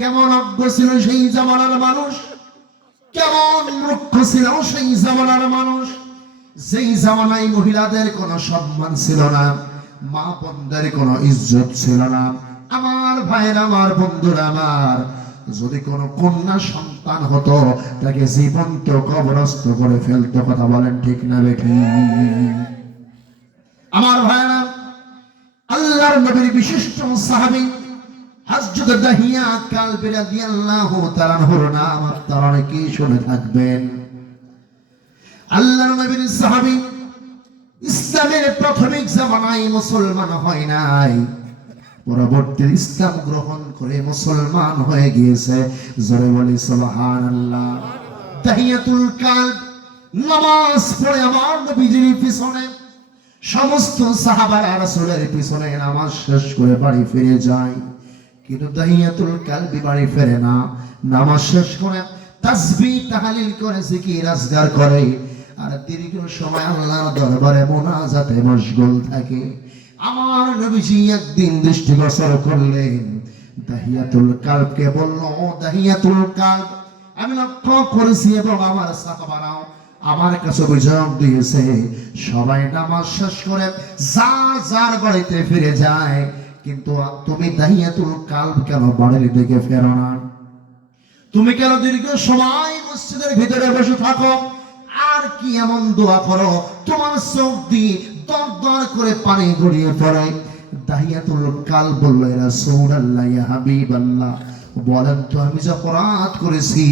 কেমন অজ্ঞ ছিল সেই জামানার মানুষ, কেমন মূর্খ ছিল সেই জামানার মানুষ। যেই জামানায় মহিলাদের কোনো সম্মান ছিল না, মা বোনদের কোনো ইজ্জত ছিল না। আমার ভাইরা, আমার বন্ধুরা, আমার যদি কোনো কন্যা সন্তান হতো, তাকে জীবন্ত কবরস্থ করে ফেলতো। কথা বলেন ঠিক না বেঠিক? আমার ভাইরা, আল্লাহর নবীর বিশিষ্ট সাহাবী হযরত দাহিয়া কালবী রাদিয়াল্লাহু তাআলা আনহুর নাম আপনারা অনেকেই শুনে থাকবেন। আল্লাহর নবীর সাহাবী, ইসলামের প্রাথমিক জামানায় মুসলমান হয় নাই, পরবর্তী ইসলাম গ্রহণ করে মুসলমান হয়ে গিয়েছে। জোরে বলি সুবহানাল্লাহ। তাহিয়াতুল কালব নামাজ পড়ে আমার নবীজির পিছনে সমস্ত সাহাবারা রাসূলের পিছনে নামাজ শেষ করে বাড়ি ফিরে যায়, কিন্তু তাহিয়াতুল কালবি বাড়ি ফেরে না। নামাজ শেষ করে তাসবিহ তাহলিল করে জিকির আজগার করে, আর দীর্ঘ সময় আল্লাহর দরবারে মুনাজাতে মশগুল থাকে। আমার নবীজি একদিন দৃষ্টিগোচর করলেন, দাহিয়াতুল কালবকে বলল, ও দাহিয়াতুল কালব, আমি লক্ষ্য করেছি এবং আমার সাহাবারাও আমার কাছে অভিযোগ দিয়েছে, সবাই নামাজ শেষ করে যার যার বাড়িতে ফিরে যায়, কিন্তু তুমি দাহিয়াতুল কালব কেন বাড়ির দিকে ফেরো না? তুমি কেন দীর্ঘ সময় মসজিদের ভিতরে বসে থাকো? আর কি এমন দোয়া করো তোমার চোখ দিয়ে দর দর করে পানি গড়িয়ে পড়ে? দাহিয়াতুল কালব বলল, ইয়া রাসূলুল্লাহ, ইয়া হাবিবাল্লাহ, বলেন তো আমি যে অপরাধ করেছি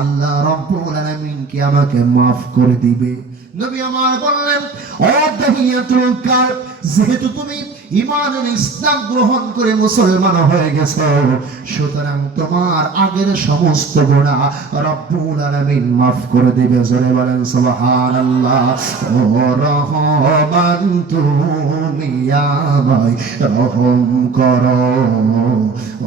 আল্লাহ রাব্বুল আলামিন কি আমাকে মাফ করে দিবে? নবী আমার বললেন, ও দাহিয়াতুল কালব, যেহেতু তুমি ঈমান ও ইসলাম গ্রহণ করে মুসলমান হয়ে গেছো, সুতরাং তোমার আগের সমস্ত গুনাহ রব্বুল আলামিন মাফ করে দিবে। জোরে বলেন সুবহানাল্লাহ। ও রহমান, তুমি আমায় রহম করো,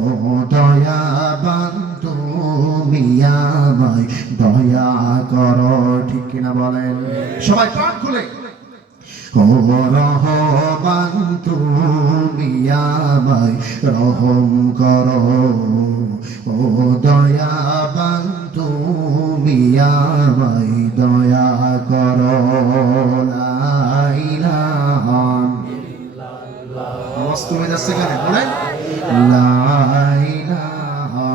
ও দয়াবান, তুমি আমায় দয়া করো। ঠিক কিনা বলেন? সবাই প্রাণ খুলে, ও রহমান, তুমি আমায় রহম করো, ও দয়াবান, তুমি আমায় দয়া করো। লা ইলাহা ইল্লাল্লাহ। আওয়াজ কমে যাচ্ছে কেন বলেন? লা ইলাহা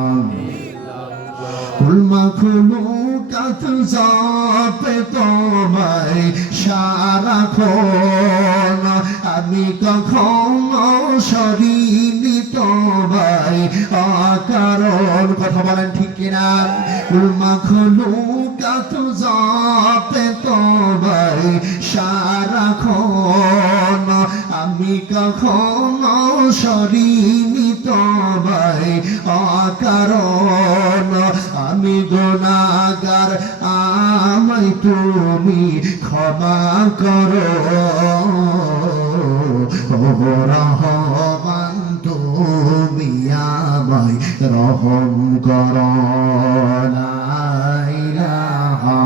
ইল্লাল্লাহ। কুল মাখলুকাত জাপে তোমায় সারাক্ষণ, আমি কখনো সরিনি তোমায় অকারণ। কথা বলেন ঠিক কিনা? কুল মাখলুকাত জাপে তোমায় সারাক্ষণ, আমি কখনো সরিনি তোমায় অকারণ। আমি গুনাহগার, আমায় তুমি ক্ষমা করো, ও রহমান, তুমি আমায় রহম করো। লা ইলাহা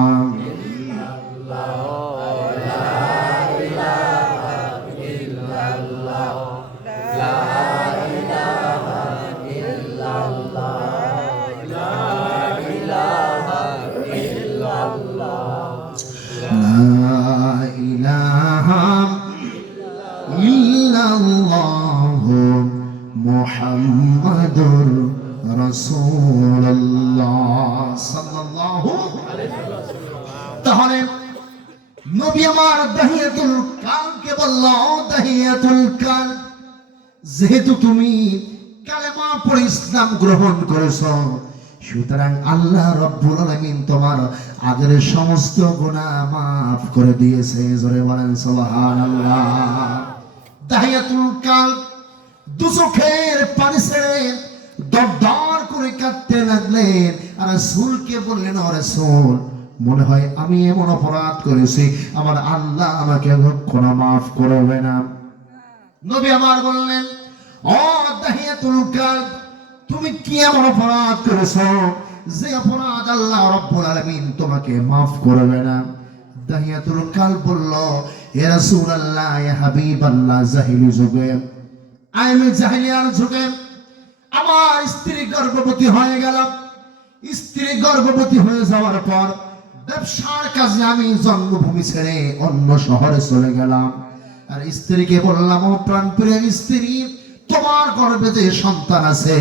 মুহাম্মাদুর রাসূলুল্লাহ সাল্লাল্লাহু আলাইহি ওয়াসাল্লাম। তাহলে নবী আমার দাহিয়াতুল কালবকে বলল, দাহিয়াতুল কালব, যেহেতু তুমি কালেমা পড়ে ইসলাম গ্রহণ করেছো, সুতরাং আল্লাহ রাব্বুল আলামিন তোমার আগের সমস্ত গুনাহ মাফ করে দিয়েছে। জোরে বলেন সুবহানাল্লাহ। দাহিয়াতুল কালব দু চোখের পানি ছেড়ে দরদর করে কাঁদতে লাগলেন, আর রাসূলকে বললেন, ও রাসূল, মনে হয় আমি এমন অপরাধ করেছি আমার আল্লাহ আমাকে কখনো মাফ করবে না। নবী আমার বললেন, ও দাহিয়াতুল কালব, তুমি কি এমন অপরাধ করেছো যে অপরাধ আল্লাহ রাব্বুল আলামিন তোমাকে মাফ করবে না? দাহিয়াতুল কালব বলল, হে রাসূলুল্লাহ, হে হাবিবাল্লাহ, জাহিলি যুগে, আমি জাহিলিয়ার যুগে আমার স্ত্রী গর্ভবতী হয়ে গেল। স্ত্রী গর্ভবতী হয়ে যাওয়ার পর ব্যবসার কাজে আমি জন্মভূমি ছেড়ে অন্য শহরে চলে গেলাম। আর স্ত্রীকে বললাম, ও প্রাণপ্রিয় স্ত্রী, তোমার গর্ভে যে সন্তান আছে,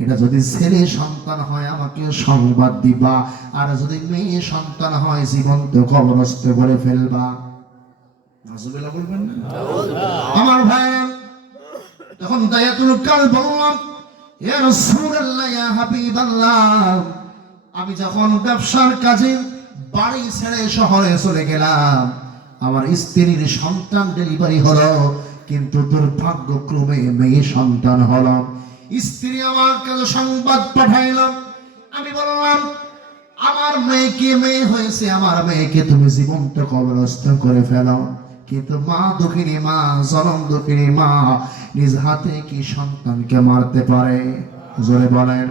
এটা যদি ছেলে সন্তান হয় আমাকে সংবাদ দিবা, আর যদি মেয়ে সন্তান হয় জীবন্ত কবরস্থ করে ফেলবা। নাউজুবিল্লাহ বলবেন না? আমার ভাই তখন দায়াতুল কাল বললাম, ইয়া রাসূলুল্লাহ, ইয়া হাবিবাল্লাহ, আমি যখন ব্যবসার কাজে বাড়ি ছেড়ে শহরে চলে গেলাম, আমার স্ত্রীর সন্তান ডেলিভারি হলো, কিন্তু দুর্ভাগ্যক্রমে মেয়ে সন্তান হলো। স্ত্রী আমার কাছে সংবাদ পাঠাইলাম। আমি বললাম, আমার মেয়েকে মেয়ে হয়েছে, আমার মেয়েকে তুমি জীবন্ত কবরস্থ করে ফেলো। কিন্তু মা দুঃখিনী, মা জনম দুঃখিনী মা নিজ হাতে কি সন্তানকে মারতে পারে? জোরে বলেন।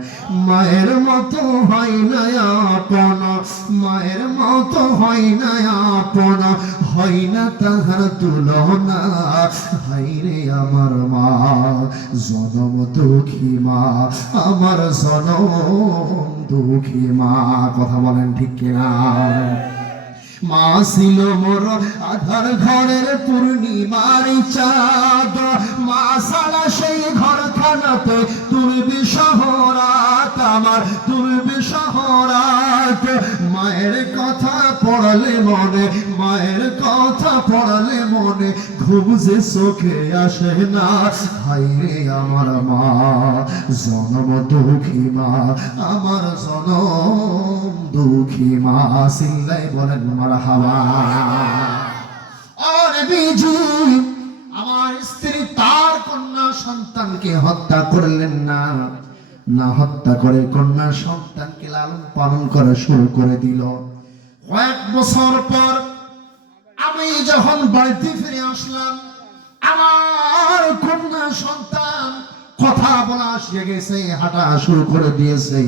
মায়ের মতো হয় না আপন, মায়ের মতো হয় না আপন, হয় না তাহার তুলনা, হায়রে আমার মা, জনম দুঃখী মা, আমার জনম দুঃখী মা। কথা বলেন ঠিক কিনা? মা ছিল মোর আধার ঘরের পূর্ণিমার চাঁদ, মা সারা সেই ঘরখানাতে তুলবি শহরাত, আমার তুলবি শহরাত। মায়ের কথা পড়লে মনে, মায়ের কথা পড়লে মনে, ঘুম যে চোখে আসে না, হায়রে আমার মা, জনম দুঃখী মা, আমার জনম দুঃখী মা। সিল্লাই বলেন মারহাবা। আর বিজি আমার স্ত্রী তার কন্যা সন্তানকে হত্যা করলেন না, না হত্যা করে কন্যা সন্তানকে লালন পালন করা শুরু করে দিল। কয়েক বছর পর আমি যখন বাড়িতে ফিরে আসলাম, আমার কন্যা সন্তান কথা বলা শিখে গেছে, হাঁটা শুরু করে দিয়েছে,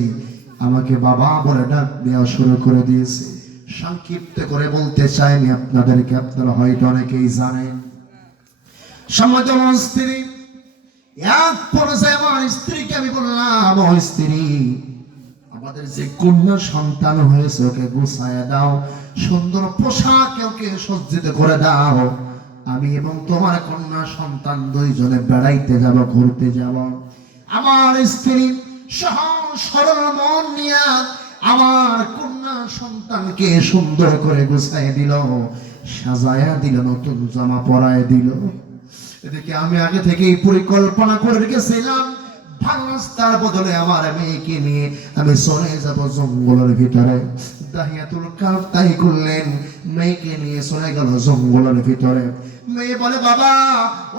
আমাকে বাবা বলে ডাক দেওয়া শুরু করে দিয়েছে। সংক্ষিপ্ত করে বলতে চাইনি আপনাদেরকে, আপনারা হয়তো অনেকেই জানেন। সম্মানিত স্ত্রী, এক পর্যায়ে আমার স্ত্রীকে আমি বললাম, ও স্ত্রী, আমাদের যে কন্যা সন্তান হয়েছে ওকে গুছায় দাও, সুন্দর পোশাকে ওকে সজ্জিত করে দাও। আমি এবং তোমার কন্যা সন্তান দুইজনে বেড়াইতে যাব, ঘুরতে যাব। আমার স্ত্রী সহজ সরল মন নিয়ে আমার কন্যা সন্তানকে সুন্দর করে গুছায় দিল, সাজায়া দিল, নতুন জামা পরায় দিল। এদিকে আমি আগে থেকেই পরিকল্পনা করে রেখেছিলাম, ভালো রাস্তার বদলে আমার মেয়েকে নিয়ে আমি চলে যাব জঙ্গলের ভিতরে। দাহিয়াতুল কালব তাই করলেন, মেয়েকে নিয়ে চলে গেল জঙ্গলের ভিতরে। মেয়ে বলে, বাবা,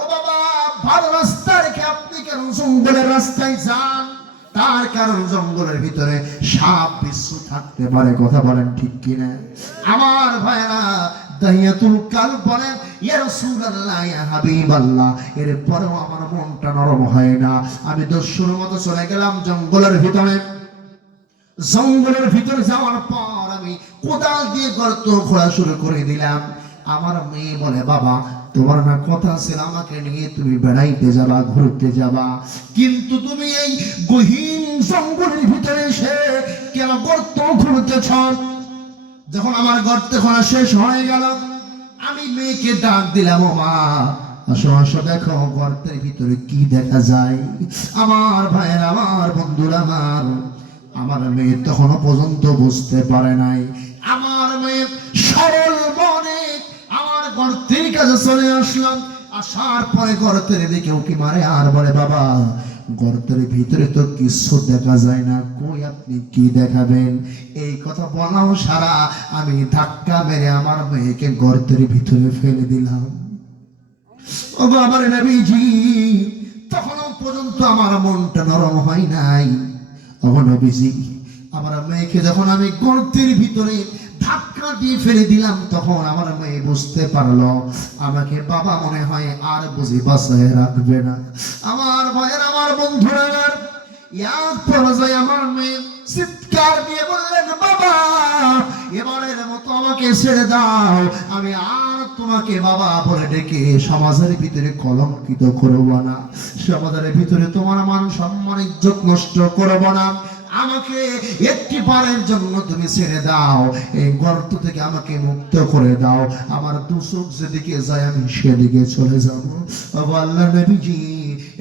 ও বাবা, ভালো রাস্তা রেখে আপনি কেন জঙ্গলের রাস্তায় যান? তার কারণ জঙ্গলের ভিতরে সাপ বিচ্ছু থাকতে পারে। কথা বলেন ঠিক কিনা? আমার ভাইরা, দাহিয়াতুল কালব বলেন, ইয়া রাসূলুল্লাহ, ইয়া হাবিবাল্লাহ, এরপরেও আমার মনটা নরম হয় না। আমি দস্যুর মতো চলে গেলাম জঙ্গলের ভিতরে। জঙ্গলের ভিতরে যাওয়ার পর আমি কোদাল দিয়ে গর্ত খোঁড়া শুরু করে দিলাম। আমার মেয়ে বলে, বাবা, তোমার না কথা ছিল আমাকে নিয়ে তুমি বেড়াইতে যাবা, ঘুরতে যাবা, কিন্তু তুমি এই গহীন জঙ্গলের ভিতরে এসে কেন গর্ত খুঁড়তেছ? যখন আমার গর্ত খোঁড়া শেষ হয়ে গেল, আমি মেয়েকে ডাক দিলাম, ও মা, আসো আসো, দেখো গর্তের ভিতরে কি দেখা যায়। আমার ভাইয়ের, আমার বন্ধুরা, আমার মেয়ে তখনও পর্যন্ত বুঝতে পারে নাই। আমার মেয়ে সরল মনে আমার গর্তের কাছে চলে আসলাম। আসার পরে গর্তের দিকে উকি মারে আর বলে, বাবা, গর্তের ভিতরে তো কিছু দেখা যায় না, কই আপনি কি দেখাবেন? এই কথা বলাও সারা আমি ধাক্কা মেরে আমার মেয়েকে গর্তের ভিতরে ফেলে দিলাম। ও বাবার নবীজি, তখনও পর্যন্ত আমার মনটা নরম হয় নাই। ও নবীজি, আমার মেয়েকে যখন আমি গর্তের ভিতরে ধাক্কা দিয়ে ফেলে দিলাম, তখন আমার মেয়ে বুঝতে পারলো আমাকে বাবা মনে হয় আর বুঝি বাঁচায় রাখবে না। আমার ভাইয়ের, আমার বন্ধুরা, এক পর্যায়ে আমার মেয়ে চিৎকার দিয়ে বললেন, বাবা, এবারের মতো আমাকে ছেড়ে দাও, আমি আর তোমাকে বাবা বলে ডেকে সমাজের ভিতরে কলঙ্কিত করব না, সমাজের ভিতরে তোমার মান সম্মান ইজ্জত নষ্ট করব না। আমাকে একটি বারের জন্য তুমি ছেড়ে দাও, এই গর্ত থেকে আমাকে মুক্ত করে দাও। আমার দু চোখ যেদিকে যায় আমি সেদিকে চলে যাব। আল্লাহ নবীজি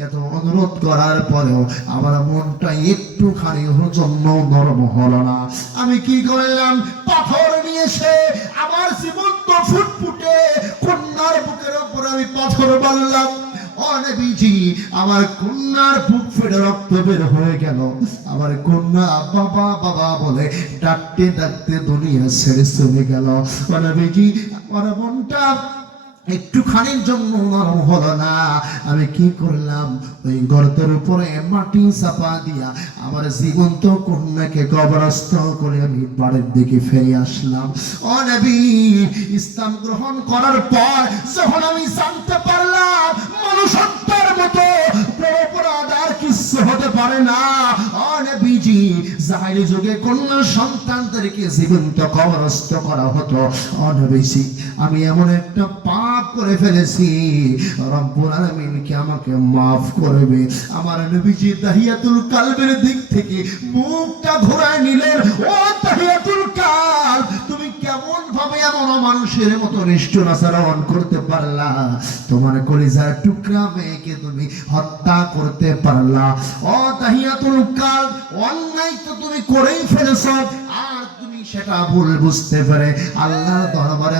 এত অনুরোধ করার পরেও আমার মনটা একটুখানি জন্য নরম হলো না। আমি কি করলাম? পাথর নিয়ে এসে আমার জীবন্ত ফুটফুটে কন্যার বুকের উপর আমি পাথর মারলাম। ও নবীজি, আমার কন্যার বুক ফেটে রক্ত বের হয়ে গেল। আমার কন্যা বাবা বাবা বলে ডাকতে ডাকতে দুনিয়া ছেড়ে চলে গেল। ও নবীজি, আমার মনটা একটুখানির জন্য নরম হলো না। আমি কি করলাম? ওই গর্তের উপরে মাটি চাপা দিয়া আমার জীবন্ত কন্যাকে কবরস্থ করে আমি বাড়ির দিকে ফিরে আসলাম। ও নবী, ইসলাম গ্রহণ করার পর যখন আমি জানতে পারলাম মনুষ্যত্বের মতো বড় অপরাধ আর কিছু হতে পারে না। ও নবীজি, জাহেলি যুগে কন্যা সন্তানদেরকে জীবন্ত কবরস্থ করা হতো। ও নবীজি, আমি এমন একটা পাপ করে ফেলেছি, রব্বুল আলামিন কি আমাকে মাফ করবে? আমার নবীজি তাহিয়াতুল কালবের দিক থেকে মুখটা ঘোরায় নিলেন। ও তাহিয়াতুল কালব, তুমি কেমন ভাবে এমন মানুষের মতো নিষ্ঠুর আচরণ করতে পারলা? তোমার কলিজার টুকরা মেয়েকে তুমি হত্যা করতে পারলা? ও তাহিয়াতুল কালব, অন্যায় তো তুমি করেই ফেলেছো, আর তুমি সেটা ভুল বুঝতে পারে আল্লাহর দরবারে